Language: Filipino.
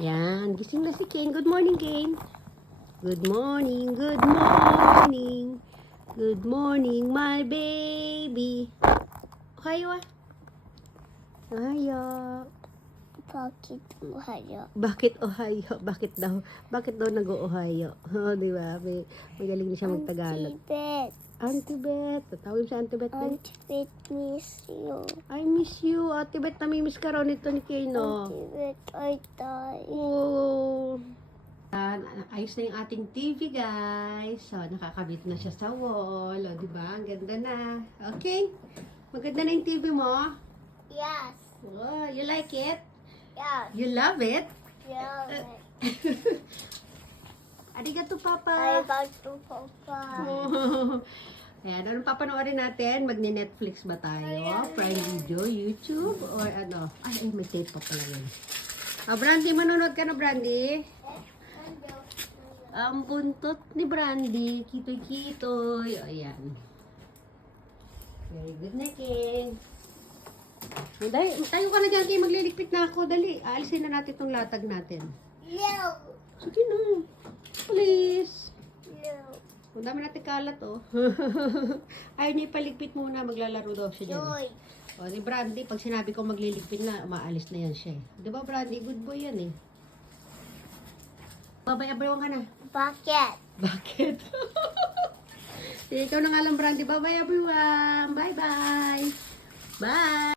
Yan, gising na si Kane. Good morning, Kane. Good morning, good morning. Good morning, my baby. Ohayo ah. Ohayo. Bakit Ohio? Bakit Ohayo? Bakit daw? Bakit daw nag-Ohayo? Oh, di ba? Magaling na siya magtagalog. Auntie Bet. Auntie Beth. Tawagin sa Auntie Beth. Auntie Bet miss you. I miss you. Ate Beth, namimiss ka raw nito ni Kane, no? Auntie Bet, I die. Oh. Ayos na yung ating TV, guys. So, nakakabit na siya sa wall. O, diba? Ang ganda na. Okay? Maganda na yung TV mo? Yes. Oh, you like it? Yes. You love it? Yes. Arigato, I Papa. got to Papa. Ayan, anong papanoorin natin? Magne-Netflix ba tayo? Prime Video, YouTube, or ano? Ay, may tape pa pala yun. Brandy, manonood ka na, Brandy? Ang buntot ni Brandy, kitoy-kitoy. Ayan. Very good na, King. Dali, tayo ka na dyan, King. Magliligpit na ako. Dali, aalisin na natin itong latag natin. No. Sige na. Please. No. Ang dami natin kalat, oh. Ayaw niya ipaligpit muna. Maglalaro daw siya dyan. Joy. O, ni Brandy, pag sinabi ko magliligpit na, umaalis na yan siya. Di ba, Brandy? Good boy yan, eh. Babay-abayawan ka na. Bucket. Bakit? Ikaw na nga lang, Brandy. Bye-bye, everyone. Bye-bye. Bye.